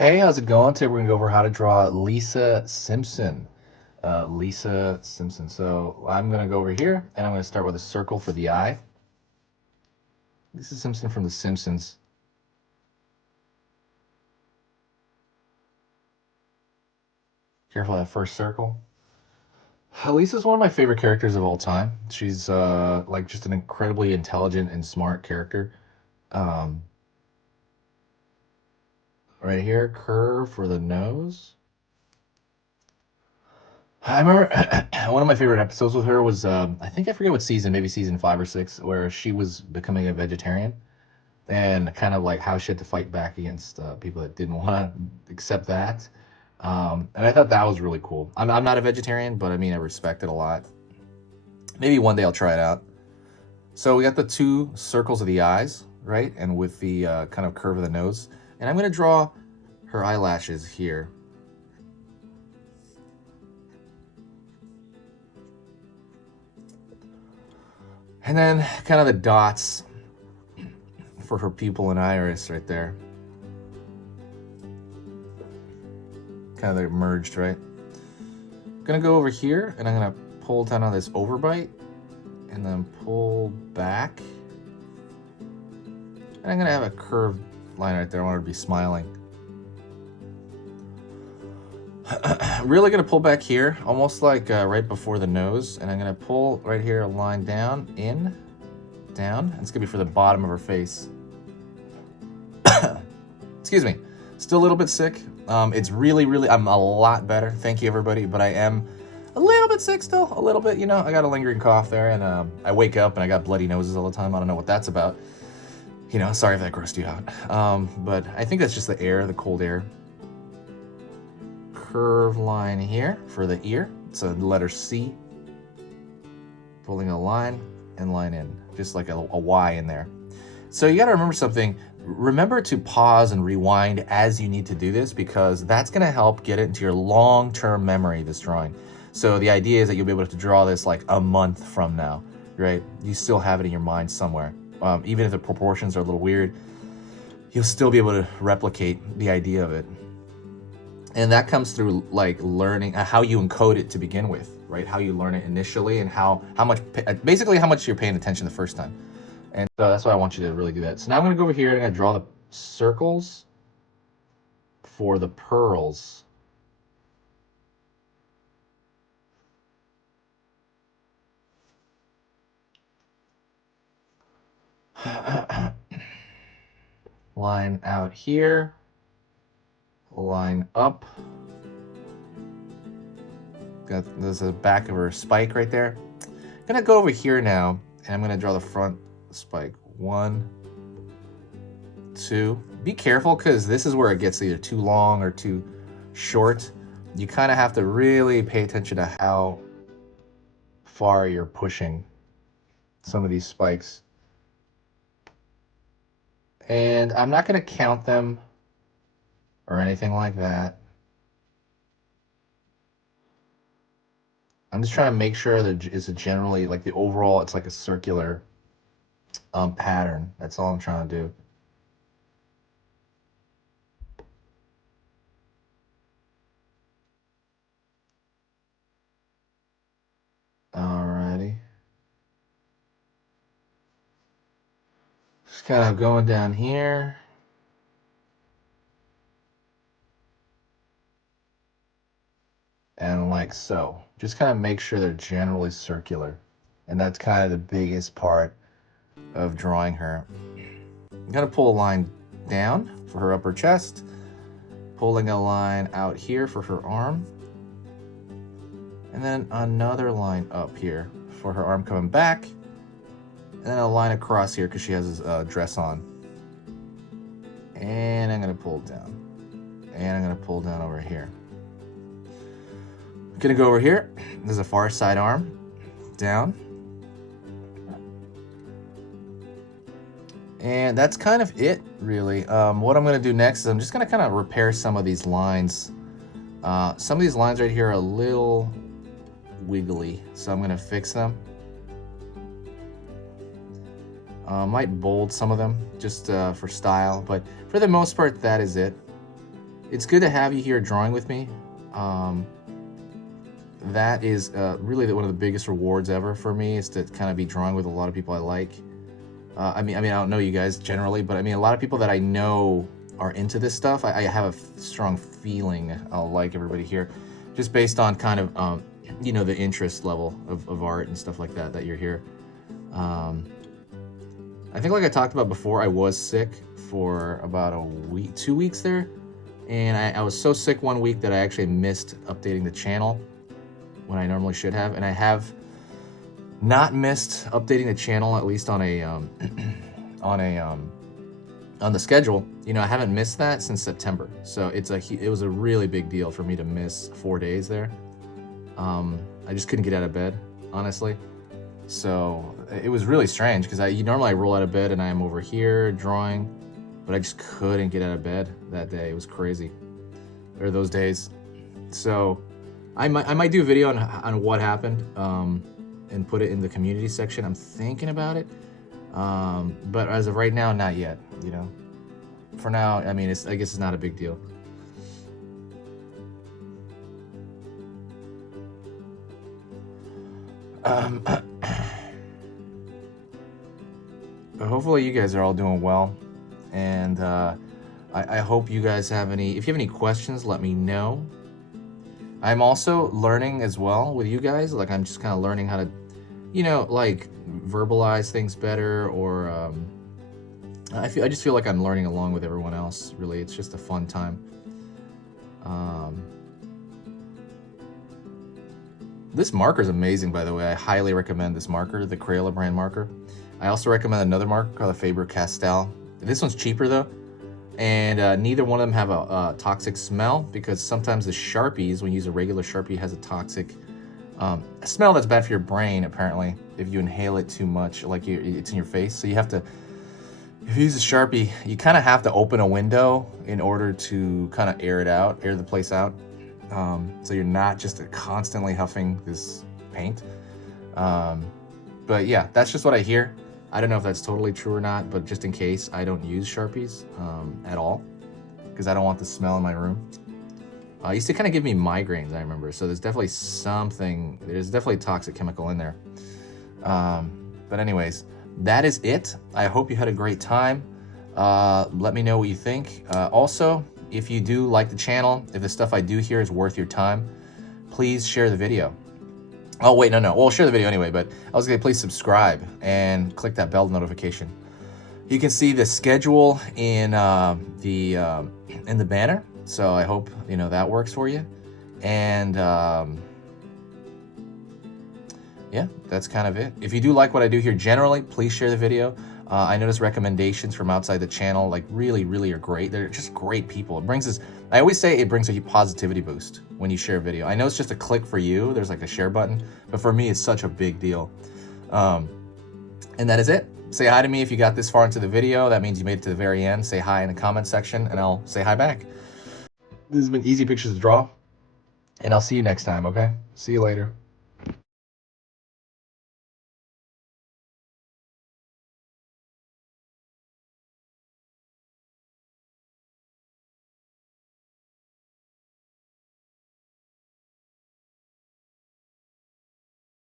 Hey, how's it going? Today we're gonna go over how to draw Lisa Simpson. Lisa Simpson. So I'm gonna go over here and I'm gonna start with a circle for the eye. Lisa Simpson from The Simpsons. Careful of that first circle. Lisa's one of my favorite characters of all time. She's like just an incredibly intelligent and smart character. Um, right here, curve for the nose. I remember one of my favorite episodes with her was I think I forget what season, maybe season 5 or 6, where she was becoming a vegetarian and kind of like how she had to fight back against people that didn't want to accept that. And I thought that was really cool. I'm not a vegetarian, but I mean, I respect it a lot. Maybe one day I'll try it out. So we got the two circles of the eyes, right? And with the kind of curve of the nose. And I'm going to draw her eyelashes here. And then kind of the dots for her pupil and iris right there. Kind of they're merged, right? I'm gonna go over here and I'm gonna pull down on this overbite and then pull back. And I'm gonna have a curved line right there. I want her to be smiling. Really gonna pull back here, almost like right before the nose. And I'm gonna pull right here a line down, in, down. It's gonna be for the bottom of her face. Excuse me. Still a little bit sick. It's really, I'm a lot better. Thank you, everybody. But I am a little bit sick still. A little bit, I got a lingering cough there. And I wake up and I got bloody noses all the time. I don't know what that's about. Sorry if that grossed you out. But I think that's just the air, the cold air. Curve line here for the ear. It's a letter C. Pulling a line and line in. Just like a Y in there. So you got to remember something. Remember to pause and rewind as you need to do this, because that's going to help get it into your long-term memory, this drawing. So the idea is that you'll be able to draw this like a month from now, right? You still have it in your mind somewhere. Even if the proportions are a little weird, you'll still be able to replicate the idea of it. And that comes through like learning how you encode it to begin with, right? How you learn it initially and how much, basically how much you're paying attention the first time. And so that's why I want you to really do that. So now I'm going to go over here and I'm going to draw the circles for the pearls. Line out here. Line up. There's the back of her spike right there. I'm going to go over here now and I'm going to draw the front spike. 1, 2. Be careful because this is where it gets either too long or too short. You kind of have to really pay attention to how far you're pushing some of these spikes. And I'm not going to count them or anything like that. I'm just trying to make sure that it's generally like the overall, it's like a circular pattern. That's all I'm trying to do. Alrighty. Just kind of going down here. And like so. Just kind of make sure they're generally circular. And that's kind of the biggest part of drawing her. I'm going to pull a line down for her upper chest. Pulling a line out here for her arm. And then another line up here for her arm coming back. And then a line across here because she has a dress on. And I'm going to pull down. And I'm going to pull down over here. I'm going to go over here. There's a far side arm. Down. And that's kind of it, really. What I'm going to do next is I'm just going to kind of repair some of these lines. Some of these lines right here are a little wiggly, so I'm going to fix them. Might bold some of them just for style, but for the most part, that is it. it's good to have you here drawing with me. That is really one of the biggest rewards ever for me, is to kind of be drawing with a lot of people I like. I mean, I don't know you guys generally, but I mean, a lot of people that I know are into this stuff. I have a strong feeling I'll like everybody here, just based on kind of, you know, the interest level of art and stuff like that you're here. I think, like I talked about before, I was sick for about a week, 2 weeks there. And I was so sick one week that I actually missed updating the channel when I normally should have. And I have not missed updating the channel, at least on a on the schedule. You know, I haven't missed that since September. So it was a really big deal for me to miss 4 days there. I just couldn't get out of bed, honestly. So it was really strange, because normally I roll out of bed and I'm over here drawing, but I just couldn't get out of bed that day. It was crazy, or those days. So I might do a video on what happened, and put it in the community section. I'm thinking about it, but as of right now, not yet. You know, for now, I mean, I guess it's not a big deal. Hopefully you guys are all doing well, and I hope you guys have if you have any questions, let me know. I'm also learning as well with you guys. Like, I'm just kind of learning how to, you know, like, verbalize things better, or I just feel like I'm learning along with everyone else. Really, it's just a fun time. This marker is amazing, by the way. I highly recommend this marker, the Crayola brand marker. I also recommend another marker called the Faber-Castell. This one's cheaper though, and neither one of them have a toxic smell, because sometimes the Sharpies, when you use a regular Sharpie, has a toxic smell that's bad for your brain, apparently, if you inhale it too much, like it's in your face. So you have to, if you use a Sharpie, you kind of have to open a window in order to kind of air the place out. So you're not just constantly huffing this paint. But yeah, that's just what I hear. I don't know if that's totally true or not, but just in case, I don't use Sharpies at all, because I don't want the smell in my room. It used to kind of give me migraines, I remember. So there's definitely a toxic chemical in there. But anyways, that is it. I hope you had a great time. Let me know what you think. Also, if you do like the channel, if the stuff I do here is worth your time, please share the video. Oh, wait, no. Well, share the video anyway, but I was gonna please subscribe and click that bell notification. You can see the schedule in the banner, so I hope, you know, that works for you. And yeah, that's kind of it. If you do like what I do here generally, please share the video. I notice recommendations from outside the channel, like, really are great. They're just great people. It brings us, I always say it brings a positivity boost when you share a video. I know it's just a click for you. There's like a share button, but for me, it's such a big deal. And that is it. Say hi to me if you got this far into the video. That means you made it to the very end. Say hi in the comment section, and I'll say hi back. This has been Easy Pictures to Draw, and I'll see you next time, okay? See you later.